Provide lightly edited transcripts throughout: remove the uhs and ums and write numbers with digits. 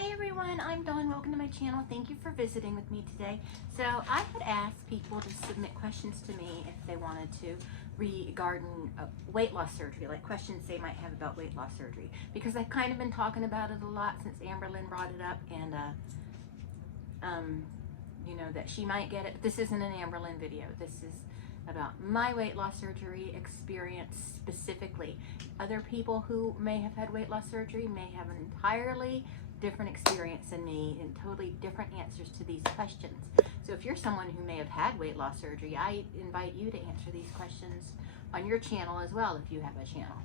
Hi everyone, I'm Dawn. Welcome to my channel. Thank you for visiting with me today. So I had asked people to submit questions to me if they wanted to regarding weight loss surgery, like questions they might have about weight loss surgery, because I've kind of been talking about it a lot since Amberlynn brought it up, and you know, that she might get it. But this isn't an Amberlynn video. This is about my weight loss surgery experience specifically. Other people who may have had weight loss surgery may have an entirely different experience than me and totally different answers to these questions. So if you're someone who may have had weight loss surgery, I invite you to answer these questions on your channel as well if you have a channel.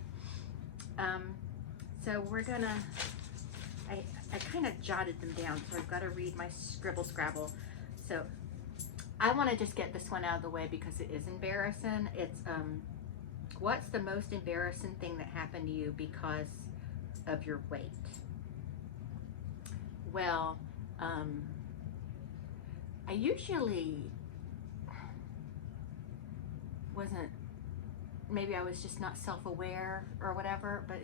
So we're gonna, I kind of jotted them down, so I've got to read my scribble scrabble. So I want to just get this one out of the way because it is embarrassing. It's what's the most embarrassing thing that happened to you because of your weight? Well, I usually wasn't, maybe I was just not self-aware or whatever, but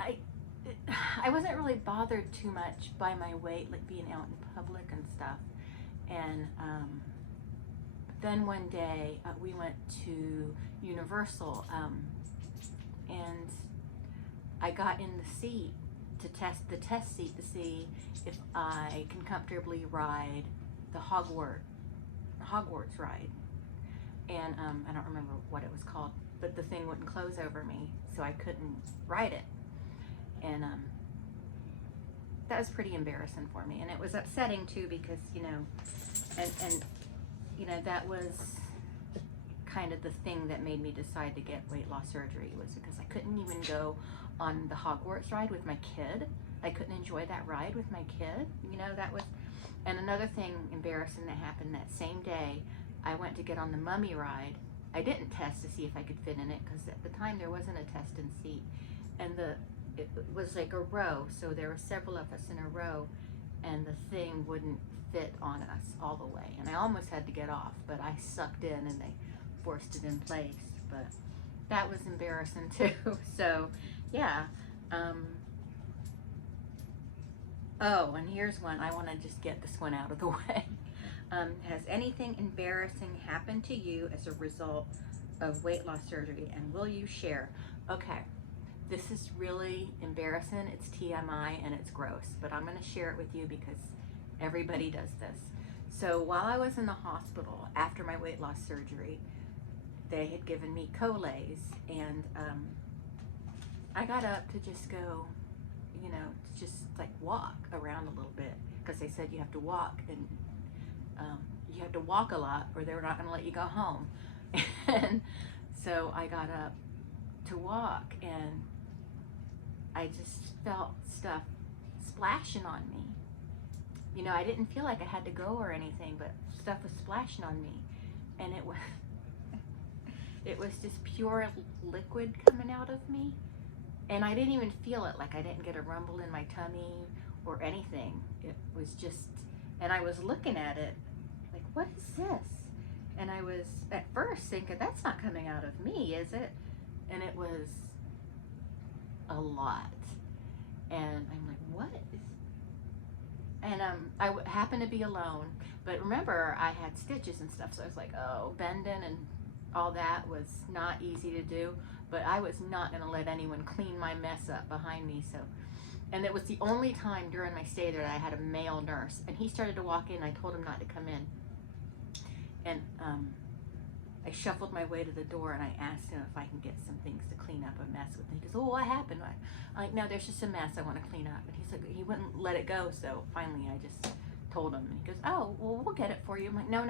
I wasn't really bothered too much by my weight, like being out in public and stuff. And then one day we went to Universal, and I got in the seat to test the test seat to see if I can comfortably ride the Hogwarts ride. And I don't remember what it was called, but the thing wouldn't close over me, so I couldn't ride it. And that was pretty embarrassing for me, and it was upsetting too because, you know, and you know, that was kind of the thing that made me decide to get weight loss surgery, was because I couldn't even go on the Hogwarts ride with my kid. I couldn't enjoy that ride with my kid, you know. That was, and another thing embarrassing that happened that same day, I went to get on the Mummy ride. I didn't test to see if I could fit in it because at the time there wasn't a testing seat, and it was like a row, so there were several of us in a row, and the thing wouldn't fit on us all the way, and I almost had to get off, but I sucked in and they forced it in place. But that was embarrassing too. So yeah. Oh, and here's one. I want to just get this one out of the way. Has anything embarrassing happened to you as a result of weight loss surgery, and will you share? Okay, this is really embarrassing. It's TMI and it's gross, but I'm going to share it with you because everybody does this. So while I was in the hospital after my weight loss surgery, they had given me Colays, and I got up to just go, you know, to just like walk around a little bit, because they said you have to walk, and you have to walk a lot or they were not going to let you go home. And so I got up to walk, and I just felt stuff splashing on me. You know, I didn't feel like I had to go or anything, but stuff was splashing on me, and it was just pure liquid coming out of me, and I didn't even feel it. Like, I didn't get a rumble in my tummy or anything. It was just, and I was looking at it like, what is this? And I was at first thinking, that's not coming out of me, is it? And it was a lot. And I'm like, what is, and I happened to be alone, but remember, I had stitches and stuff, so I was like, oh, bending and all that was not easy to do, but I was not going to let anyone clean my mess up behind me. So, and it was the only time during my stay there that I had a male nurse, and he started to walk in. I told him not to come in, and I shuffled my way to the door, and I asked him if I can get some things to clean up a mess with. He goes, oh, what happened? I'm like, no, there's just a mess I want to clean up. And he's like, he wouldn't let it go, so finally I just told him, and he goes, oh, well, we'll get it for you. I'm like, no. He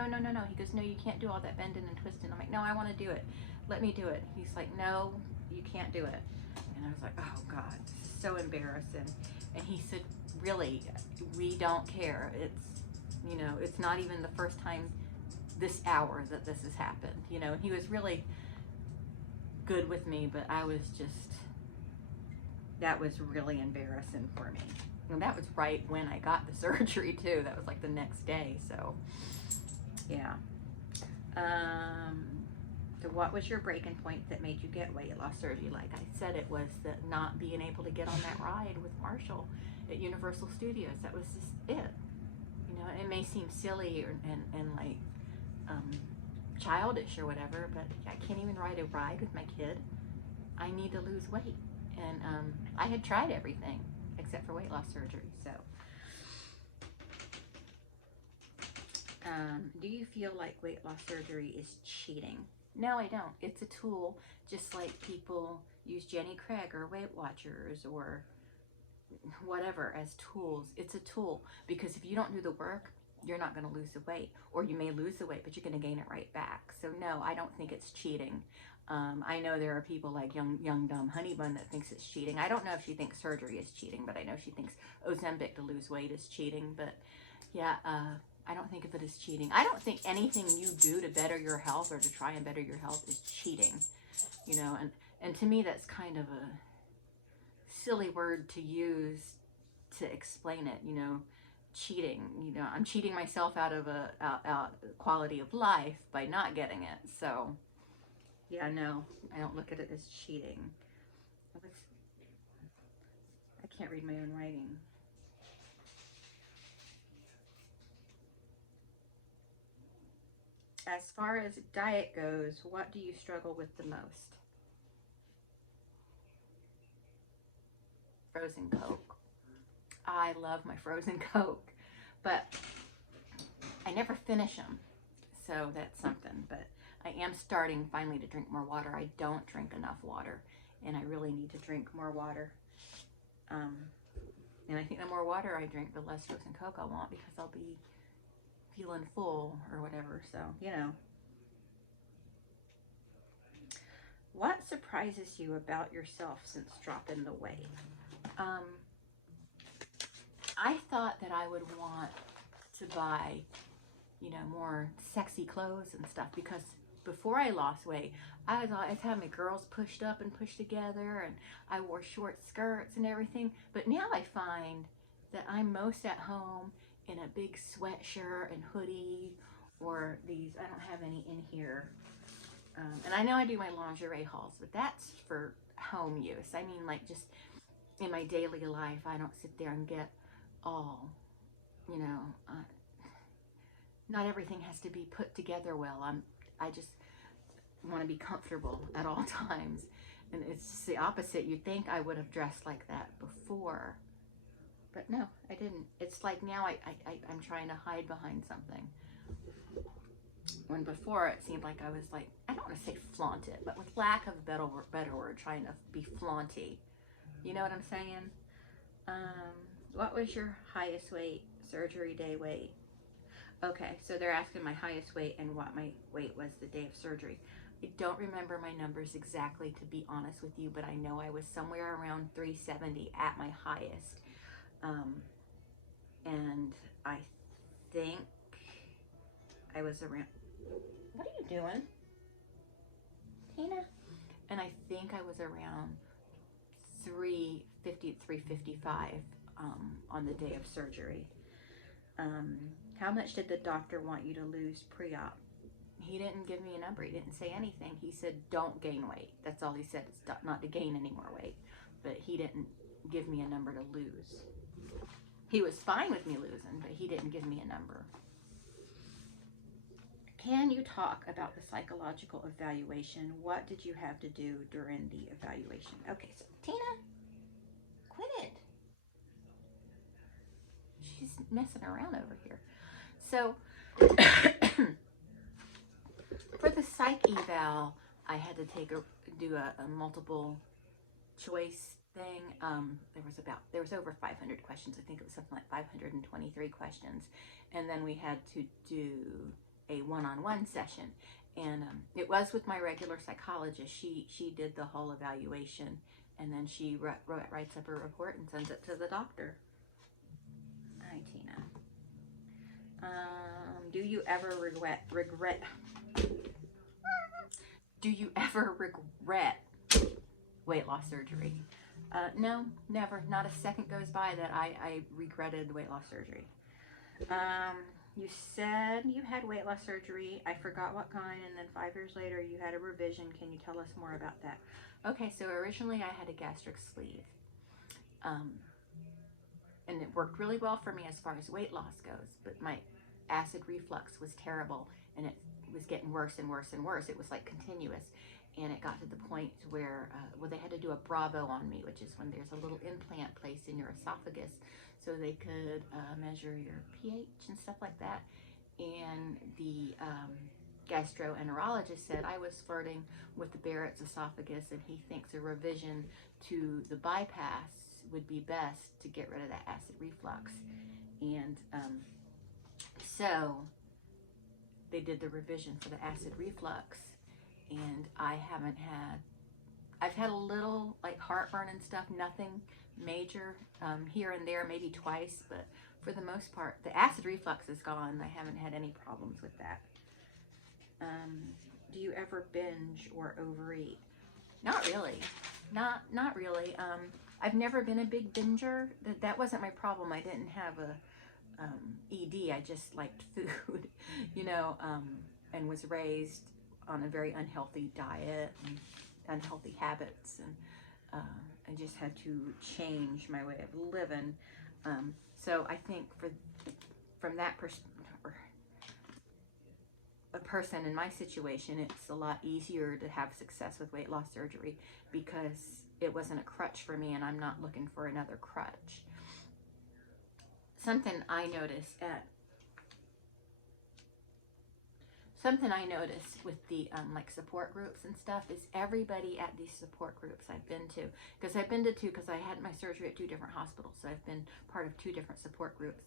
goes, no, you can't do all that bending and twisting. I'm like, no, I want to do it. Let me do it. He's like, no, you can't do it. And I was like, oh God, this is so embarrassing. And he said, really, we don't care. It's, you know, it's not even the first time this hour that this has happened, you know. And he was really good with me, but I was just, that was really embarrassing for me. And that was right when I got the surgery too. That was like the next day. So yeah. So what was your breaking point that made you get weight loss surgery? Like I said, it was the not being able to get on that ride with Marshall. at Universal Studios. That was just it. You know, it may seem silly and like um, childish or whatever, but I can't even ride a ride with my kid. I need to lose weight. And I had tried everything except for weight loss surgery. So, do you feel like weight loss surgery is cheating? No, I don't. It's a tool, just like people use Jenny Craig or Weight Watchers or whatever as tools. It's a tool, because if you don't do the work, you're not going to lose the weight, or you may lose the weight, but you're going to gain it right back. So no, I don't think it's cheating. I know there are people like young dumb honey bun that thinks it's cheating. I don't know if she thinks surgery is cheating, but I know she thinks Ozempic to lose weight is cheating. But yeah, I don't think of it as cheating. I don't think anything you do to better your health or to try and better your health is cheating. You know, and to me that's kind of a silly word to use to explain it. You know, cheating. You know, I'm cheating myself out of a quality of life by not getting it. So yeah, no, I don't look at it as cheating. I can't read my own writing. As far as diet goes, what do you struggle with the most? Frozen Coke. I love my frozen Coke, but I never finish them, so that's something. But I am starting finally to drink more water. I don't drink enough water, and I really need to drink more water. And I think the more water I drink, the less frozen Coke I want, because I'll be feeling full or whatever. So, you know. What surprises you about yourself since dropping the weight? I thought that I would want to buy, you know, more sexy clothes and stuff, because before I lost weight, I was always having my girls pushed up and pushed together, and I wore short skirts and everything. But now I find that I'm most at home in a big sweatshirt and hoodie, or these, I don't have any in here. And I know I do my lingerie hauls, but that's for home use. I mean, like, just in my daily life, I don't sit there and get all, you know, not everything has to be put together well. I just want to be comfortable at all times. And it's just the opposite. You'd think I would have dressed like that before, but no, I didn't. It's like now I'm trying to hide behind something. When before it seemed like I was like, I don't want to say flaunt it, but with lack of a better word, trying to be flaunty. You know what I'm saying? What was your highest weight, surgery day weight? Okay, so they're asking my highest weight and what my weight was the day of surgery. I don't remember my numbers exactly, to be honest with you, but I know I was somewhere around 370 at my highest. And I think I was around, what are you doing, Tina? And I think I was around 350, 355 on the day of surgery. How much did the doctor want you to lose pre-op? He didn't give me a number. He didn't say anything. He said, don't gain weight. That's all he said, is not to gain any more weight. But he didn't give me a number to lose. He was fine with me losing, but he didn't give me a number. Can you talk about the psychological evaluation? What did you have to do during the evaluation? Okay, so Tina, quit it. She's messing around over here. So for the psych eval, I had to do a multiple choice thing. There was over 500 questions. I think it was something like 523 questions, and then we had to do a one-on-one session, and it was with my regular psychologist. She did the whole evaluation, and then she writes up a report and sends it to the doctor. Hi, Tina. Do you ever regret? Do you ever regret weight loss surgery? No, never. Not a second goes by that I regretted weight loss surgery. You said you had weight loss surgery. I forgot what kind, and then 5 years later you had a revision. Can you tell us more about that? Okay, so originally I had a gastric sleeve. worked really well for me as far as weight loss goes, but my acid reflux was terrible, and it was getting worse and worse and worse. It was like continuous, and it got to the point where well, they had to do a Bravo on me, which is when there's a little implant placed in your esophagus so they could measure your pH and stuff like that. And the gastroenterologist said I was flirting with the Barrett's esophagus, and he thinks a revision to the bypass would be best to get rid of that acid reflux. And so they did the revision for the acid reflux, and I've had a little like heartburn and stuff, nothing major, here and there, maybe twice, but for the most part, the acid reflux is gone. I haven't had any problems with that. Do you ever binge or overeat? Not really. Not really. I've never been a big binger. That wasn't my problem. I didn't have a ED. I just liked food, you know, and was raised on a very unhealthy diet and unhealthy habits, and I just had to change my way of living. So I think from that perspective, a person in my situation, it's a lot easier to have success with weight loss surgery because it wasn't a crutch for me, and I'm not looking for another crutch. Something I noticed with the like support groups and stuff is everybody at these support groups I've been to, because I've been to two, because I had my surgery at two different hospitals, so I've been part of two different support groups,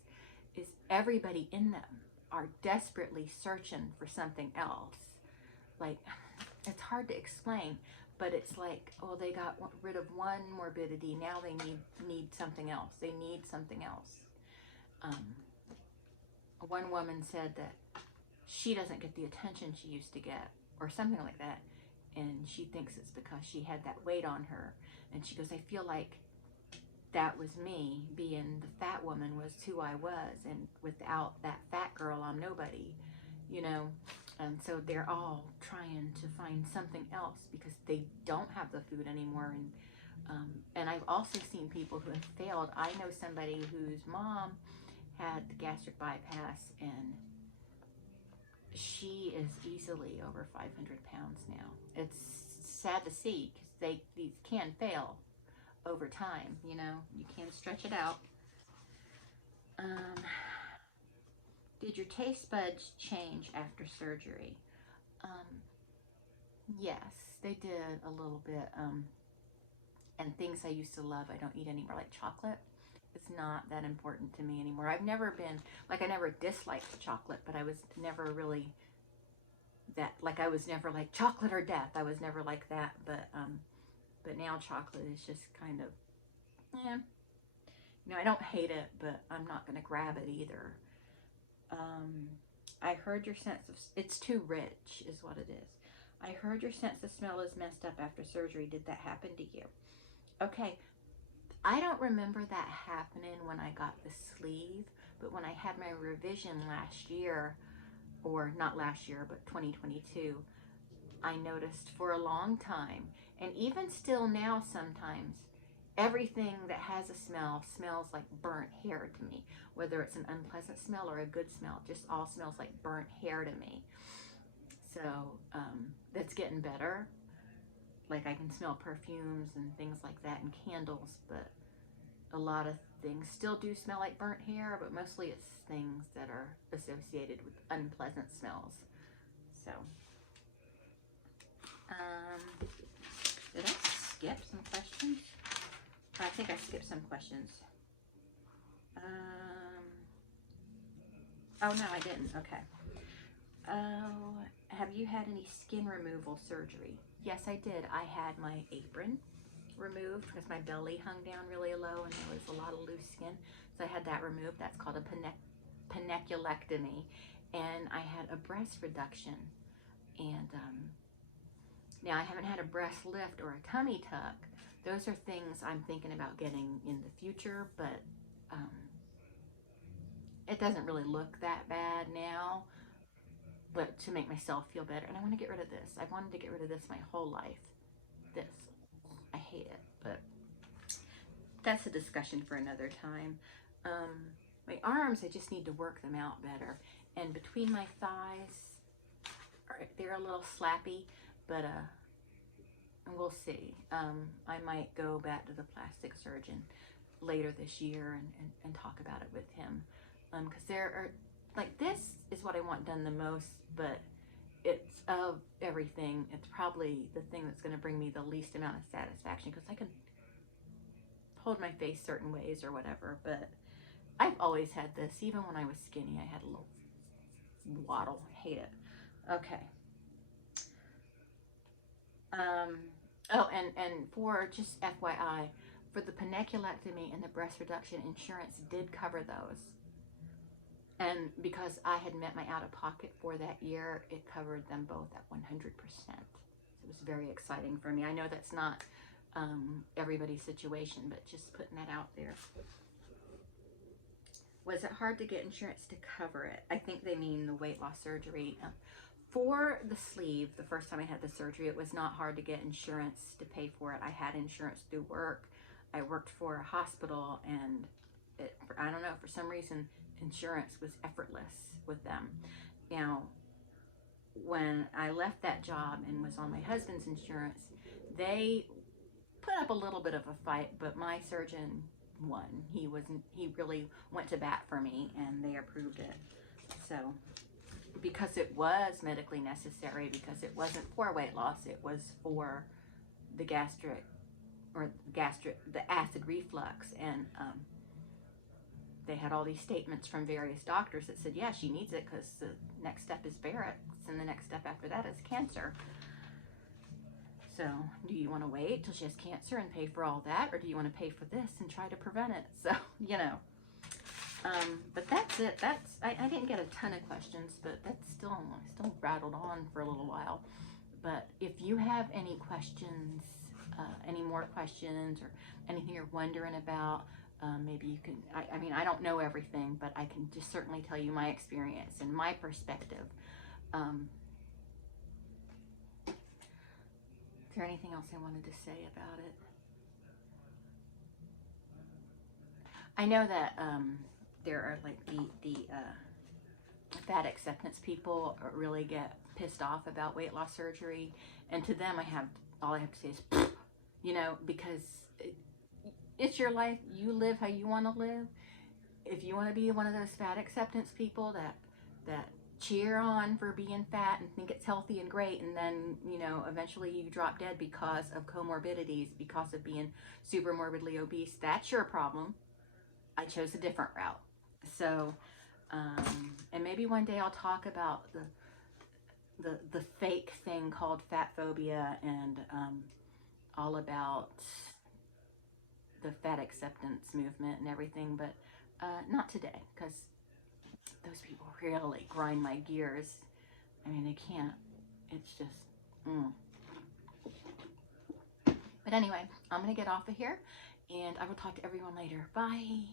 is everybody in them are desperately searching for something else. Like, it's hard to explain, but it's like, oh, they got rid of one morbidity, now they need something else. They need something else. One woman said that she doesn't get the attention she used to get, or something like that, and she thinks it's because she had that weight on her. And she goes, I feel like that was me, being the fat woman was who I was, and without that fat girl, I'm nobody, you know. And so they're all trying to find something else because they don't have the food anymore. And I've also seen people who have failed. I know somebody whose mom had the gastric bypass, and she is easily over 500 pounds now. It's sad to see because these can fail over time, you know. You can stretch it out. Did your taste buds change after surgery? Yes, they did a little bit. And things I used to love, I don't eat anymore, like chocolate. It's not that important to me anymore. I've never been, like, I never disliked chocolate, but I was never really that, like, I was never like chocolate or death. I was never like that, but now chocolate is just kind of, yeah. You know, I don't hate it, but I'm not going to grab it either. I heard your sense of, it's too rich is what it is. I heard your sense of smell is messed up after surgery. Did that happen to you? Okay, I don't remember that happening when I got the sleeve, but when I had my revision last year, or not last year, but 2022, I noticed for a long time, and even still now sometimes, everything that has a smell smells like burnt hair to me. Whether it's an unpleasant smell or a good smell, just all smells like burnt hair to me. So that's getting better. Like, I can smell perfumes and things like that and candles, but a lot of things still do smell like burnt hair, but mostly it's things that are associated with unpleasant smells. So, did I skip some questions? I think I skipped some questions. Oh no, I didn't. Okay. Oh, have you had any skin removal surgery? Yes, I did. I had my apron removed because my belly hung down really low and there was a lot of loose skin. So I had that removed. That's called a peniculectomy. And I had a breast reduction. And now I haven't had a breast lift or a tummy tuck. Those are things I'm thinking about getting in the future, but it doesn't really look that bad now. But to make myself feel better, and I want to get rid of this. I've wanted to get rid of this my whole life. This, I hate it, but that's a discussion for another time. My arms, I just need to work them out better. And between my thighs, they're a little slappy, but we'll see. I might go back to the plastic surgeon later this year and talk about it with him. Because there are, like, this is what I want done the most, but it's of everything, it's probably the thing that's going to bring me the least amount of satisfaction, because I can hold my face certain ways or whatever, but I've always had this. Even when I was skinny, I had a little waddle. I hate it. Okay. Oh, and for just FYI, for the paniculectomy and the breast reduction, insurance did cover those. And because I had met my out-of-pocket for that year, it covered them both at 100%. It was very exciting for me. I know that's not everybody's situation, but just putting that out there. Was it hard to get insurance to cover it? I think they mean the weight loss surgery. For the sleeve, the first time I had the surgery, it was not hard to get insurance to pay for it. I had insurance through work. I worked for a hospital, and I don't know, for some reason, insurance was effortless with them. Now, when I left that job and was on my husband's insurance, they put up a little bit of a fight, but my surgeon won. He really went to bat for me, and they approved it. So, because it was medically necessary, because it wasn't for weight loss, it was for the the acid reflux, and they had all these statements from various doctors that said, yeah, she needs it because the next step is Barrett's, and the next step after that is cancer. So, do you want to wait till she has cancer and pay for all that, or do you want to pay for this and try to prevent it? So, you know. But that's it. I didn't get a ton of questions, but that's still rattled on for a little while. But if you have any questions, any more questions, or anything you're wondering about, maybe you can, I mean, I don't know everything, but I can just certainly tell you my experience and my perspective. Is there anything else I wanted to say about it? I know that there are like the fat acceptance people really get pissed off about weight loss surgery, and to them all I have to say is, you know, because it's your life. You live how you want to live. If you want to be one of those fat acceptance people that cheer on for being fat and think it's healthy and great, and then, you know, eventually you drop dead because of comorbidities, because of being super morbidly obese, that's your problem. I chose a different route. So, and maybe one day I'll talk about the fake thing called fat phobia, and all about the fat acceptance movement and everything, but not today, because those people really grind my gears. I mean, they can't. It's just, But anyway, I'm going to get off of here, and I will talk to everyone later. Bye.